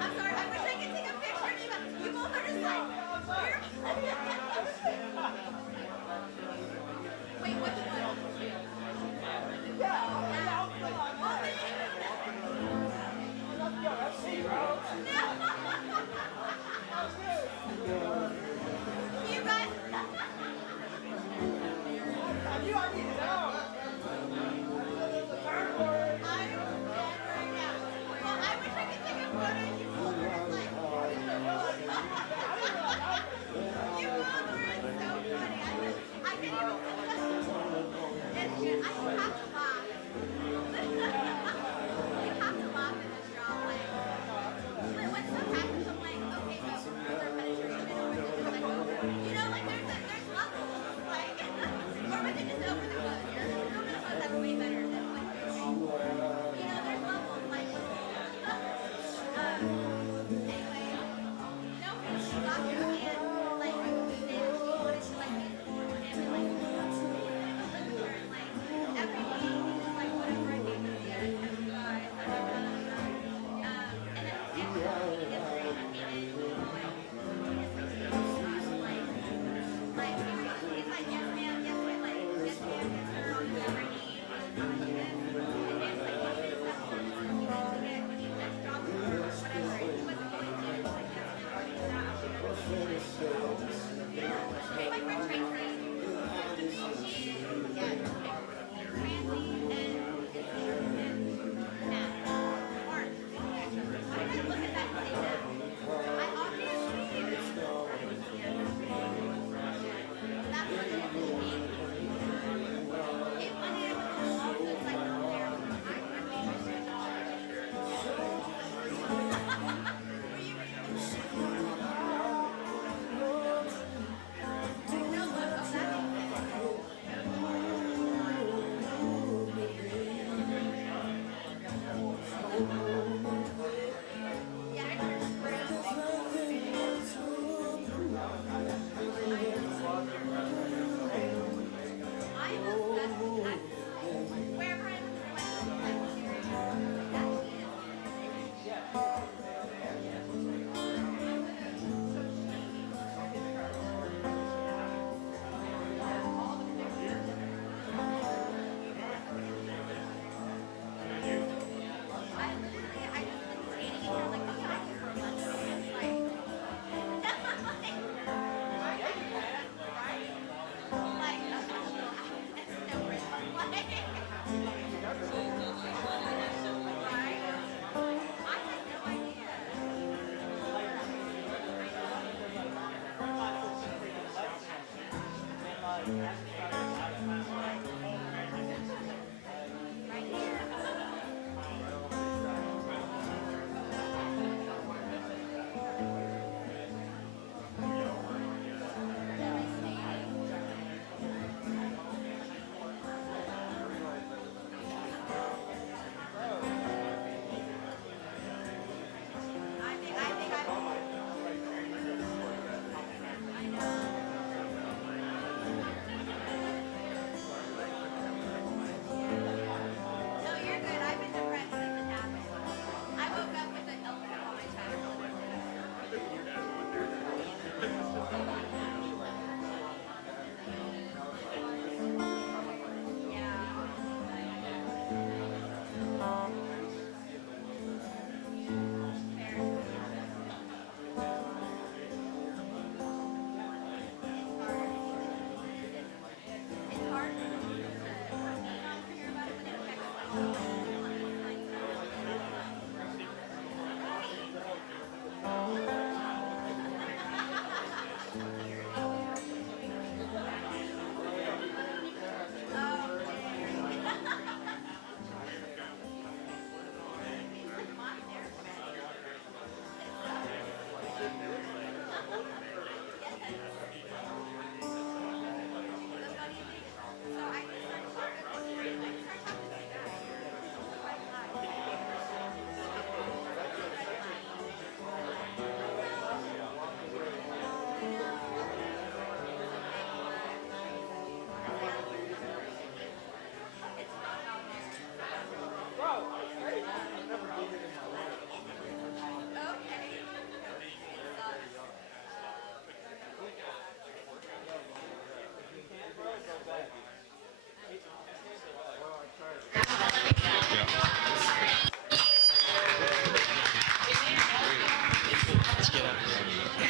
I'm sorry, I wish I could take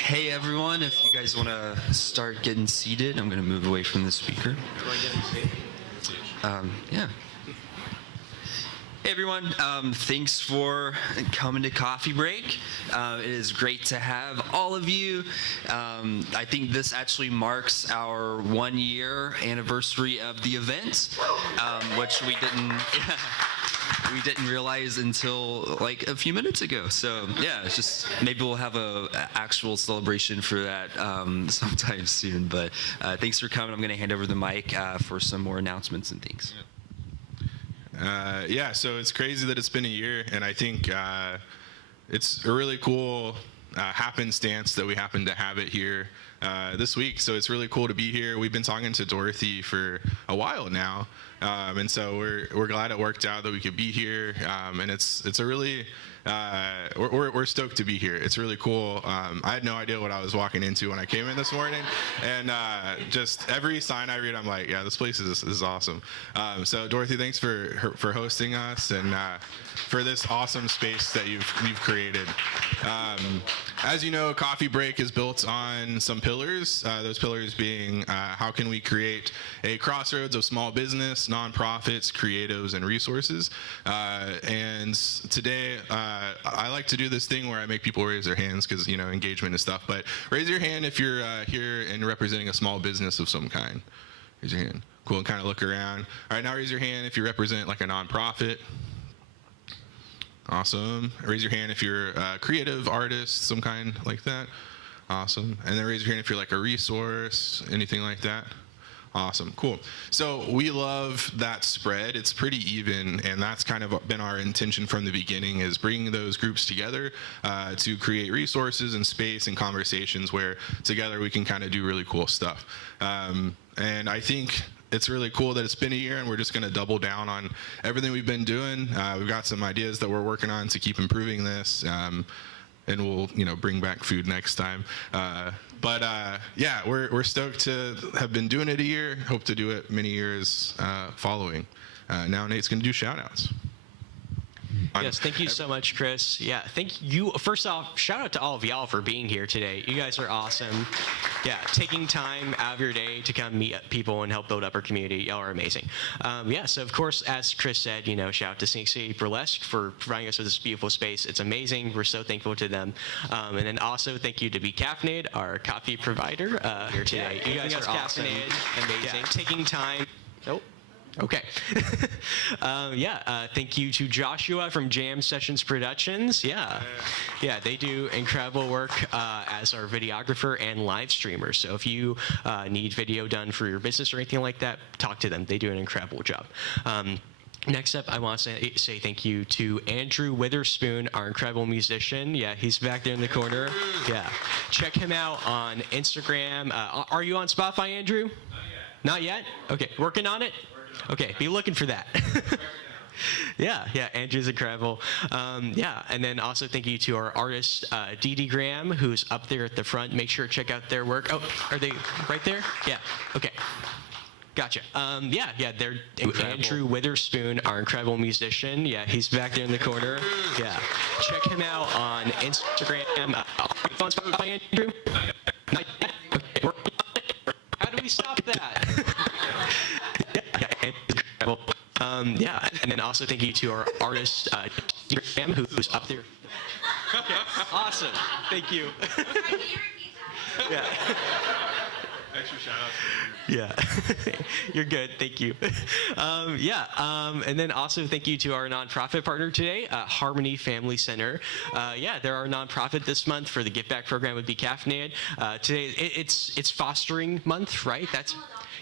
Hey everyone, if you guys want to start getting seated, I'm going to move away from the speaker. Yeah. Hey everyone, thanks for coming to Coffee Break. It is great to have all of you. I think this actually marks our 1-year anniversary of the event, which we didn't realize until like a few minutes ago. So yeah, it's just maybe we'll have a actual celebration for that sometime soon. But thanks for coming. I'm going to hand over the mic for some more announcements and things. Yeah, so it's crazy that it's been a year, and I think it's a really cool happenstance that we happen to have it here this week. So it's really cool to be here. We've been talking to Dorothy for a while now, and so we're glad it worked out that we could be here. And it's a really we're stoked to be here. It's really cool. I had no idea what I was walking into when I came in this morning, and just every sign I read, I'm like, yeah, this place is awesome. So Dorothy, thanks for hosting us and for this awesome space that you've created. As you know, Coffee Break is built on some pillars. Those pillars being how can we create a crossroads of small business, nonprofits, creatives, and resources. And today, I like to do this thing where I make people raise their hands because, you know, engagement and stuff. But raise your hand if you're here and representing a small business of some kind. Raise your hand. Cool, and kind of look around. All right, now raise your hand if you represent like a nonprofit. Awesome. Raise your hand if you're a creative artist, some kind like that. Awesome. And then raise your hand if you're like a resource, anything like that. Awesome. Cool. So we love that spread. It's pretty even, and that's kind of been our intention from the beginning, is bringing those groups together to create resources and space and conversations where together we can kind of do really cool stuff. And I think it's really cool that it's been a year, and we're just going to double down on everything we've been doing. We've got some ideas that we're working on to keep improving this, and we'll, you know, bring back food next time. But yeah, we're stoked to have been doing it a year. Hope to do it many years following. Now Nate's going to do shout-outs. Yes, thank you so much, Chris. Yeah, thank you. First off, shout out to all of y'all for being here today. You guys are awesome. Yeah, taking time out of your day to come meet people and help build up our community. Y'all are amazing. Yeah, so of course, as Chris said, you know, shout out to Sneak City Burlesque for providing us with this beautiful space. It's amazing. We're so thankful to them. And then also thank you to Caffeinated, our coffee provider here today. Yeah, you guys are awesome. Amazing. Yeah, taking time. Nope. Okay. Thank you to Joshua from Jam Sessions Productions. Yeah, they do incredible work as our videographer and live streamer. So if you need video done for your business or anything like that, talk to them. They do an incredible job. Next up, I want to say thank you to Andrew Witherspoon, our incredible musician. Yeah, he's back there in the corner. Yeah, check him out on Instagram. Are you on Spotify, Andrew? Not yet. Okay, working on it? Okay, be looking for that. Yeah, Andrew's incredible. And then also thank you to our artist, Dee Dee Graham, who's up there at the front. Make sure to check out their work. Oh, are they right there? Yeah, okay. Gotcha. They're incredible. Andrew Witherspoon, our incredible musician. Yeah, he's back there in the corner. Yeah, check him out on Instagram. On Spotify, Andrew? Not yet? Okay, how do we stop that? And then also thank you to our artist, Graham, who's up there. Okay, awesome. Thank you. Yeah. Extra shout-outs. Yeah, you're good. Thank you. And then also thank you to our nonprofit partner today, Harmony Family Center. They're our nonprofit this month for the Give Back program with Caffeinated. Today, it's Fostering Month, right?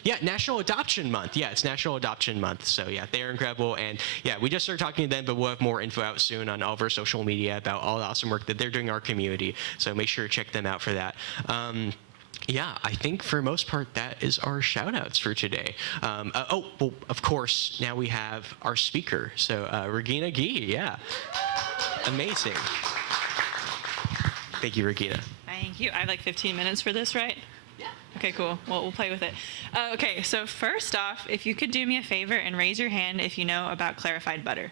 Yeah, National Adoption Month. Yeah, it's National Adoption Month. So yeah, they're incredible. And yeah, we just started talking to them, but we'll have more info out soon on all of our social media about all the awesome work that they're doing in our community. So make sure to check them out for that. I think for most part, that is our shout outs for today. Of course, now we have our speaker. So Regina Gee, yeah. Amazing. Thank you, Regina. Thank you. I have like 15 minutes for this, right? Okay, cool. Well, we'll play with it. Okay, so first off, if you could do me a favor and raise your hand if you know about clarified butter.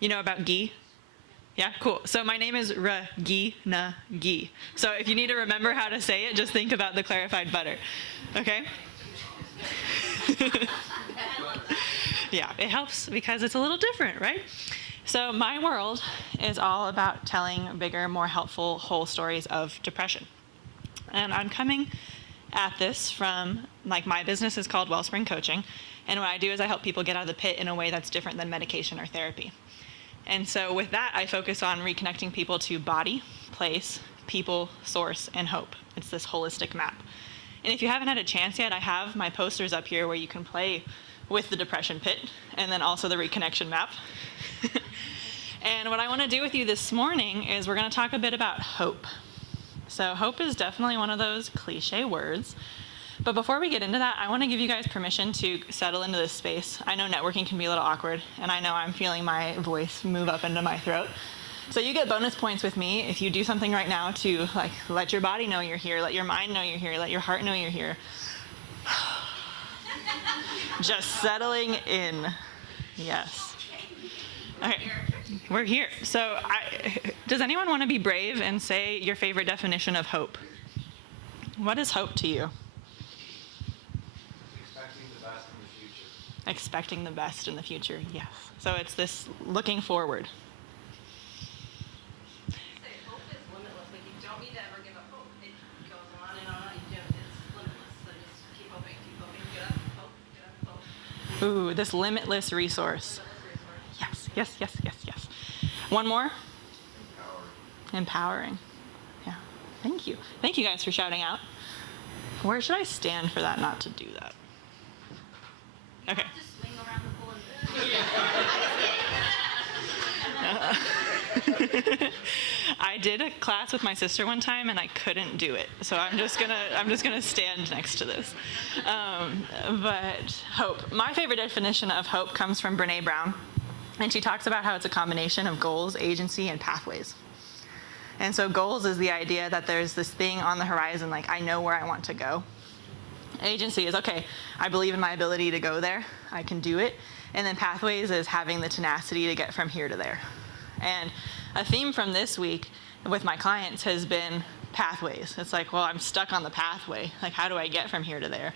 You know about ghee? Yeah, cool. So my name is Regina. So if you need to remember how to say it, just think about the clarified butter. Okay? Yeah, it helps because it's a little different, right? So my world is all about telling bigger, more helpful, whole stories of depression. And I'm coming at this from, like, my business is called Wellspring Coaching. And what I do is I help people get out of the pit in a way that's different than medication or therapy. And so with that, I focus on reconnecting people to body, place, people, source, and hope. It's this holistic map. And if you haven't had a chance yet, I have my posters up here where you can play with the depression pit and then also the reconnection map. And what I want to do with you this morning is we're going to talk a bit about hope. So hope is definitely one of those cliche words. But before we get into that, I want to give you guys permission to settle into this space. I know networking can be a little awkward, and I know I'm feeling my voice move up into my throat. So you get bonus points with me if you do something right now to, like, let your body know you're here, let your mind know you're here, let your heart know you're here. Just settling in. Yes. Okay, we're here. So does anyone want to be brave and say your favorite definition of hope? What is hope to you? Expecting the best in the future, yes. So it's this looking forward. Hope is limitless. Like, you don't need to ever give up hope. It goes on and on. It's limitless. So just keep hoping, get up, hope. Ooh, this limitless resource. Yes. One more? Empowering. Yeah. Thank you. Thank you guys for shouting out. Where should I stand for that not to do that? Okay. Just swing around the pool and I did a class with my sister one time and I couldn't do it, so I'm just gonna stand next to this. But hope. My favorite definition of hope comes from Brene Brown, and she talks about how it's a combination of goals, agency, and pathways. And so goals is the idea that there's this thing on the horizon, like I know where I want to go. Agency is, okay, I believe in my ability to go there. I can do it. And then pathways is having the tenacity to get from here to there. And a theme from this week with my clients has been pathways. It's like, well, I'm stuck on the pathway. Like, how do I get from here to there?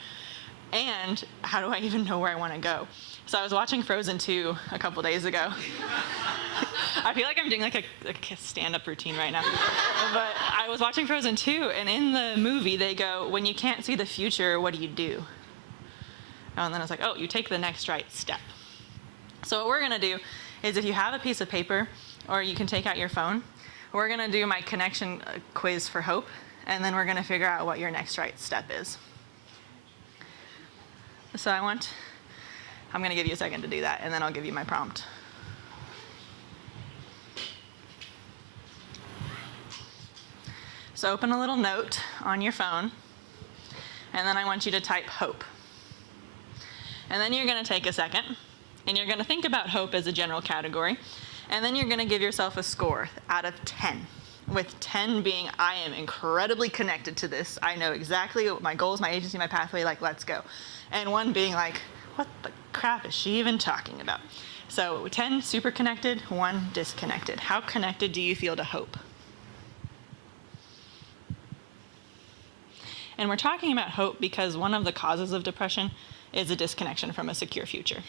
And how do I even know where I want to go? So I was watching Frozen 2 a couple days ago. I feel like I'm doing like a stand-up routine right now. But I was watching Frozen 2, and in the movie they go, when you can't see the future, what do you do? And then I was like, oh, you take the next right step. So what we're going to do is, if you have a piece of paper, or you can take out your phone, we're going to do my connection quiz for hope, and then we're going to figure out what your next right step is. So I'm going to give you a second to do that, and then I'll give you my prompt. So open a little note on your phone, and then I want you to type hope. And then you're going to take a second, and you're going to think about hope as a general category, and then you're going to give yourself a score out of 10, with 10 being, I am incredibly connected to this. I know exactly what my goals, my agency, my pathway, like, let's go. And 1 being like, what the crap is she even talking about? So 10 super connected, 1 disconnected. How connected do you feel to hope? And we're talking about hope because one of the causes of depression is a disconnection from a secure future.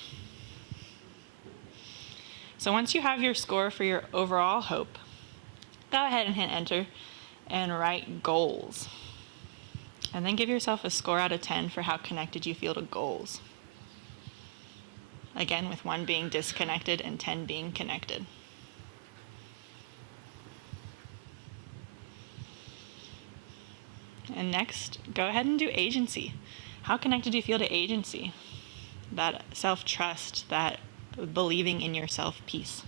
So once you have your score for your overall hope, go ahead and hit enter and write goals. And then give yourself a score out of 10 for how connected you feel to goals. Again, with 1 being disconnected and 10 being connected. And next, go ahead and do agency. How connected do you feel to agency? That self-trust, that believing in yourself piece.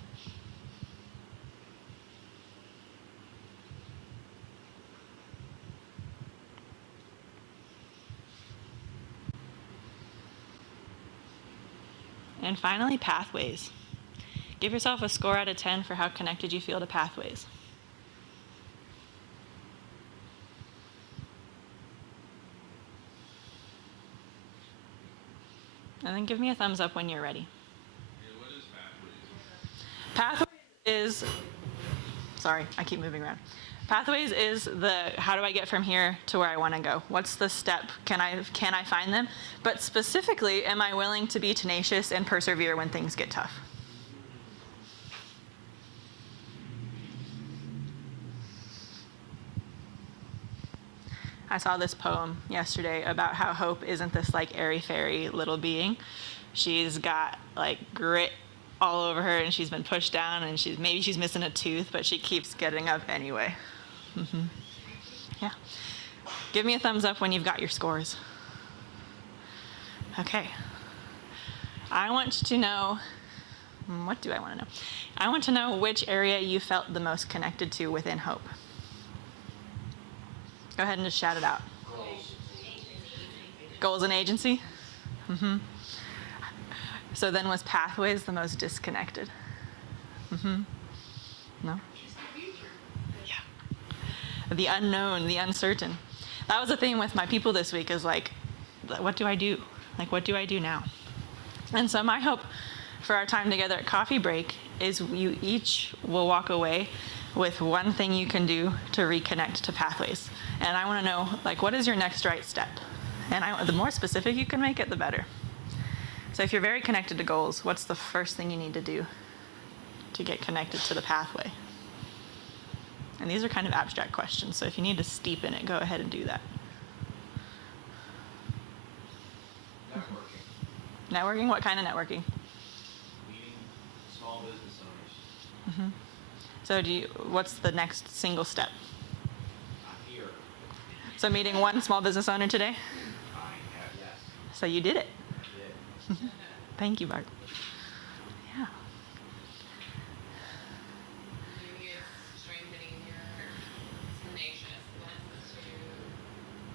And finally, pathways. Give yourself a score out of 10 for how connected you feel to pathways. And then give me a thumbs up when you're ready. Yeah, what is pathways? Pathways is sorry, I keep moving around. Pathways is the how do I get from here to where I want to go? What's the step? Can I find them? But specifically, am I willing to be tenacious and persevere when things get tough? I saw this poem yesterday about how Hope isn't this like airy-fairy little being. She's got like grit all over her, and she's been pushed down, and maybe she's missing a tooth, but she keeps getting up anyway. Yeah. Give me a thumbs up when you've got your scores. Okay. I want to know, what do I want to know? I want to know which area you felt the most connected to within Hope. Go ahead and just shout it out. Goals and agency? So then was Pathways the most disconnected? No? Yeah. The unknown, the uncertain. That was the thing with my people this week is like, what do I do? Like, what do I do now? And so my hope for our time together at Coffee Break is you each will walk away with one thing you can do to reconnect to Pathways. And I want to know, like, what is your next right step? And the more specific you can make it, the better. So if you're very connected to goals, what's the first thing you need to do to get connected to the pathway? And these are kind of abstract questions, so if you need to steep in it, go ahead and do that. Networking? What kind of networking? Meeting small business owners. So what's the next single step? I'm here. So meeting one small business owner today? I have, yes. So you did it. I did. Thank you, Bart. Yeah. Maybe it's strengthening your tenaciousness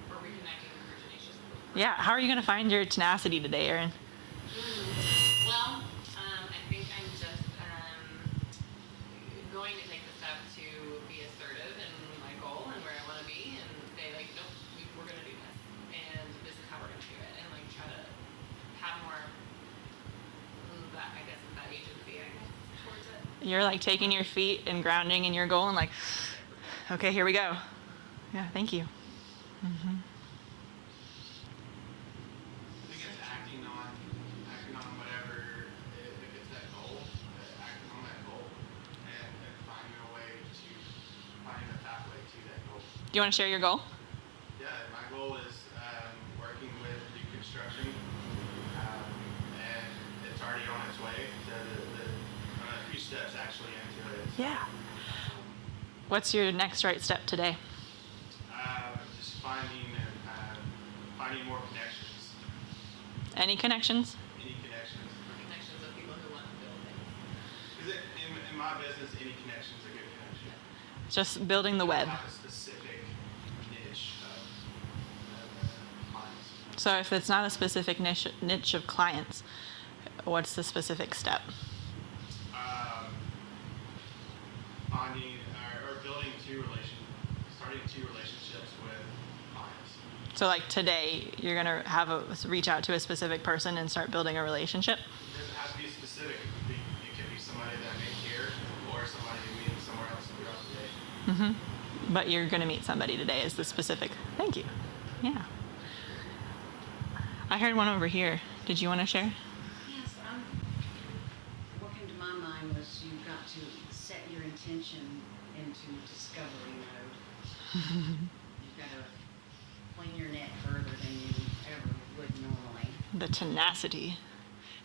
or reconnecting with your tenaciousness. Yeah. How are you going to find your tenacity today, Erin? Well, I think I'm just going to take the step to be assertive in my goal and where I want to be and say, like, nope, we're going to do this. And this is how we're going to do it. And, like, try to have more, that, I guess, that agency, I guess, towards it. You're like taking your feet and grounding in your goal and like, okay, here we go. Yeah, thank you. I think it's acting on whatever, if it's that goal, acting on that goal, and finding a way to find a pathway to that goal. Do you want to share your goal? Yeah, my goal is working with new construction, and it's already on its way. A few steps actually into it. Yeah. What's your next right step today? Just finding more connections. Any connections? Any connections. Connections of people who want to build things. Because in my business, any connection is a good connection. Just building the web. Have a specific niche of clients. So if it's not a specific niche of clients, what's the specific step? Finding or building starting two relationships with clients. So like today, you're going to reach out to a specific person and start building a relationship? It doesn't have to be specific. It could be somebody that I meet here or somebody you meet somewhere else throughout the day. But you're going to meet somebody today is the specific. Thank you. Yeah. I heard one over here. Did you want to share? Yes, what came to my mind was you've got to set your intention into discovery mode. You've got to fling your net further than you ever would normally. The tenacity.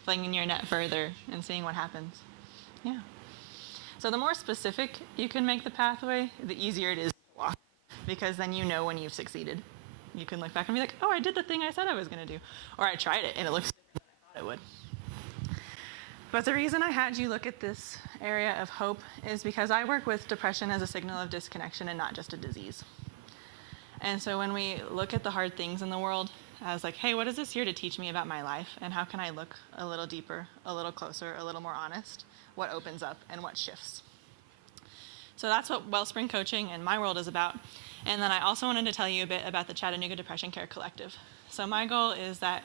Flinging your net further and seeing what happens. Yeah. So the more specific you can make the pathway, the easier it is to walk. Because then you know when you've succeeded. You can look back and be like, oh, I did the thing I said I was going to do. Or I tried it and it looks different than I thought it would. But the reason I had you look at this area of hope is because I work with depression as a signal of disconnection and not just a disease. And so when we look at the hard things in the world, I was like, hey, what is this here to teach me about my life? And how can I look a little deeper, a little closer, a little more honest? What opens up and what shifts? So that's what Wellspring Coaching and my world is about. And then I also wanted to tell you a bit about the Chattanooga Depression Care Collective. So my goal is that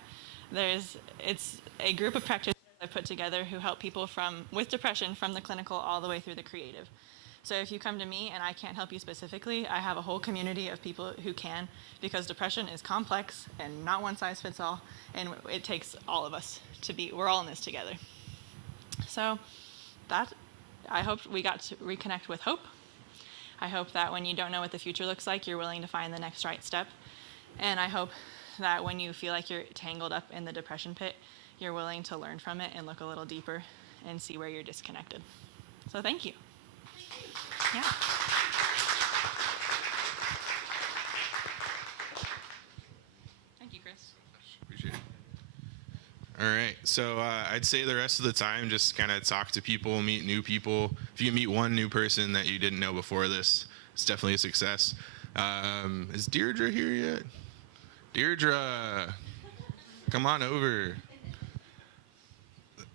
it's a group of practitioners I've put together who help people with depression from the clinical all the way through the creative. So if you come to me and I can't help you specifically, I have a whole community of people who can, because depression is complex and not one size fits all, and it takes all of us we're all in this together. So I hope we got to reconnect with hope. I hope that when you don't know what the future looks like, you're willing to find the next right step. And I hope that when you feel like you're tangled up in the depression pit, you're willing to learn from it and look a little deeper and see where you're disconnected. So thank you. Yeah. Thank you, Chris. Appreciate it. All right, so I'd say the rest of the time, just kind of talk to people, meet new people. If you can meet one new person that you didn't know before this, it's definitely a success. Is Deirdre here yet? Deirdre, come on over.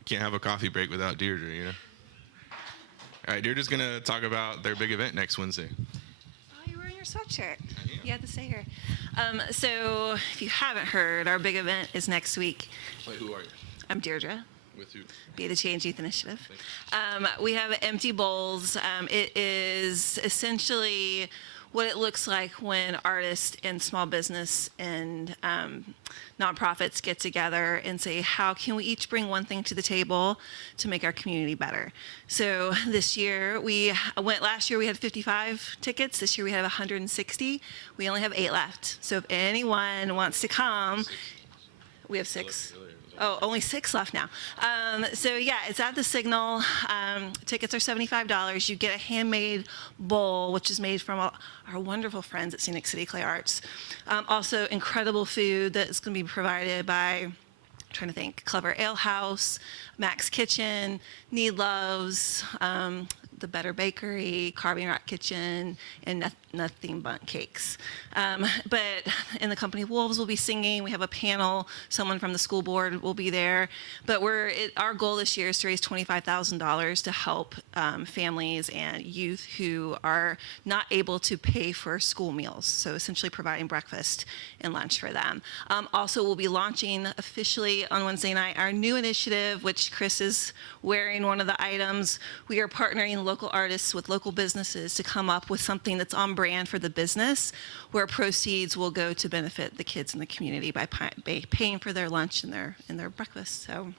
Can't have a coffee break without Deirdre, you know? All right, Deirdre's gonna talk about their big event next Wednesday. Oh, you're wearing your sweatshirt. You had to stay here. So if you haven't heard, our big event is next week. Wait, who are you? I'm Deirdre. With who? Be the Change Youth Initiative. We have empty bowls. It is essentially what it looks like when artists and small business and nonprofits get together and say, how can we each bring one thing to the table to make our community better? So last year we had 55 tickets. This year we have 160. We only have 8 left. So if anyone wants to come, we have 6. Oh, only 6 left now. So yeah, it's at the Signal. Tickets are $75. You get a handmade bowl, which is made from our wonderful friends at Scenic City Clay Arts. Also, incredible food that is going to be provided by, I'm trying to think, Clever Ale House, Max Kitchen, Need Loves, the Better Bakery, Carving Rock Kitchen, and Nothing But Cakes. But in the company, Wolves will be singing. We have a panel. Someone from the school board will be there. But our goal this year is to raise $25,000 to help families and youth who are not able to pay for school meals. So essentially providing breakfast and lunch for them. Also, we'll be launching officially on Wednesday night our new initiative, which Chris is wearing one of the items. We are partnering local artists with local businesses to come up with something that's on brand for the business, where proceeds will go to benefit the kids in the community by paying for their lunch and their breakfast. So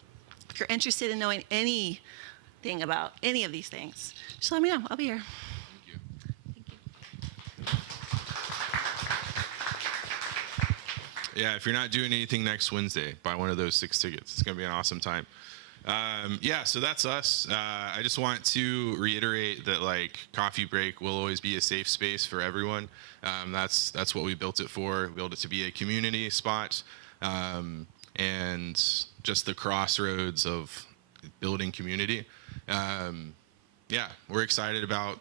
if you're interested in knowing anything about any of these things, just let me know. I'll be here. Yeah, if you're not doing anything next Wednesday, buy one of those 6 tickets. It's going to be an awesome time. Yeah, so that's us. I just want to reiterate that Coffee Break will always be a safe space for everyone. That's what we built it for. We built it to be a community spot, and just the crossroads of building community. Yeah, we're excited about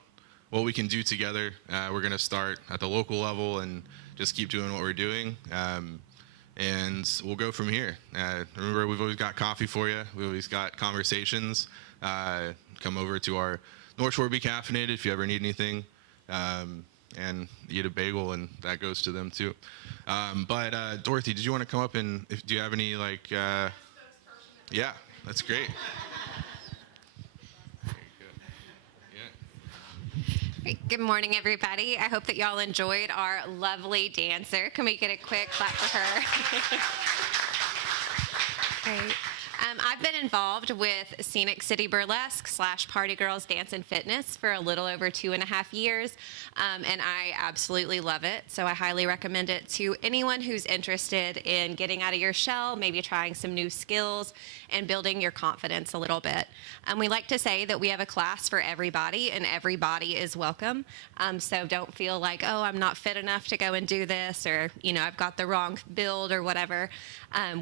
what we can do together. We're going to start at the local level and just keep doing what we're doing. And we'll go from here. Remember, we've always got coffee for you. We've always got conversations. Come over to our North Shore Be Caffeinated if you ever need anything. And eat a bagel, and that goes to them too. But Dorothy, did you want to come up and do you have any Yeah, that's great. Good morning, everybody. I hope that y'all enjoyed our lovely dancer. Can we get a quick clap for her? Great. I've been involved with Scenic City Burlesque / Party Girls Dance and Fitness for a little over 2.5 years, and I absolutely love it. So I highly recommend it to anyone who's interested in getting out of your shell, maybe trying some new skills, and building your confidence a little bit. We like to say that we have a class for everybody, and everybody is welcome. So don't feel like, oh, I'm not fit enough to go and do this, or, I've got the wrong build or whatever.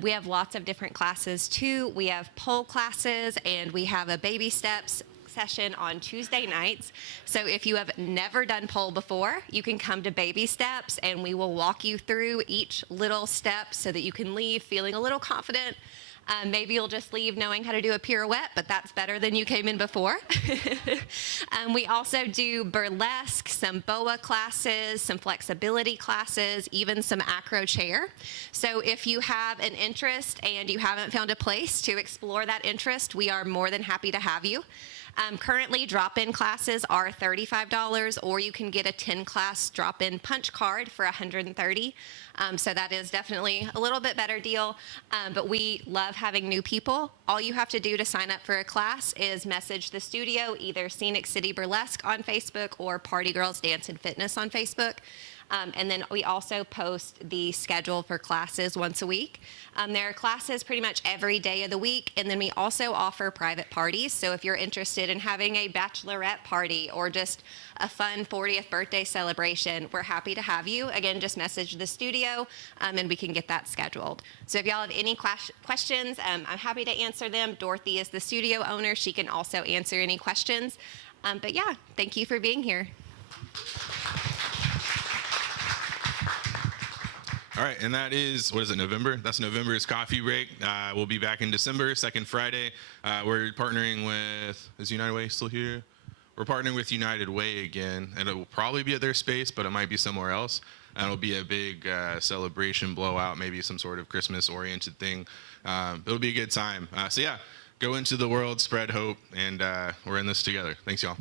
We have lots of different classes too. We have pole classes, and we have a baby steps session on Tuesday nights. So if you have never done pole before, you can come to baby steps, and we will walk you through each little step so that you can leave feeling a little confident. Maybe you'll just leave knowing how to do a pirouette, but that's better than you came in before. We also do burlesque, some boa classes, some flexibility classes, even some acro chair. So if you have an interest and you haven't found a place to explore that interest, we are more than happy to have you. Currently, drop-in classes are $35, or you can get a 10-class drop-in punch card for $130. So that is definitely a little bit better deal. But we love having new people. All you have to do to sign up for a class is message the studio, either Scenic City Burlesque on Facebook or Party Girls Dance and Fitness on Facebook. And then we also post the schedule for classes once a week. There are classes pretty much every day of the week, and then we also offer private parties. So if you're interested in having a bachelorette party or just a fun 40th birthday celebration, we're happy to have you. Again, just message the studio, and we can get that scheduled. So if y'all have any questions, I'm happy to answer them. Dorothy is the studio owner. She can also answer any questions. But yeah, thank you for being here. All right, and that is, what is it, November? That's November's Coffee Break. We'll be back in December, second Friday. We're partnering with, is United Way still here? We're partnering with United Way again, and it will probably be at their space, but it might be somewhere else. And it'll be a big celebration blowout, maybe some sort of Christmas-oriented thing. It'll be a good time. So yeah, go into the world, spread hope, and we're in this together. Thanks, y'all.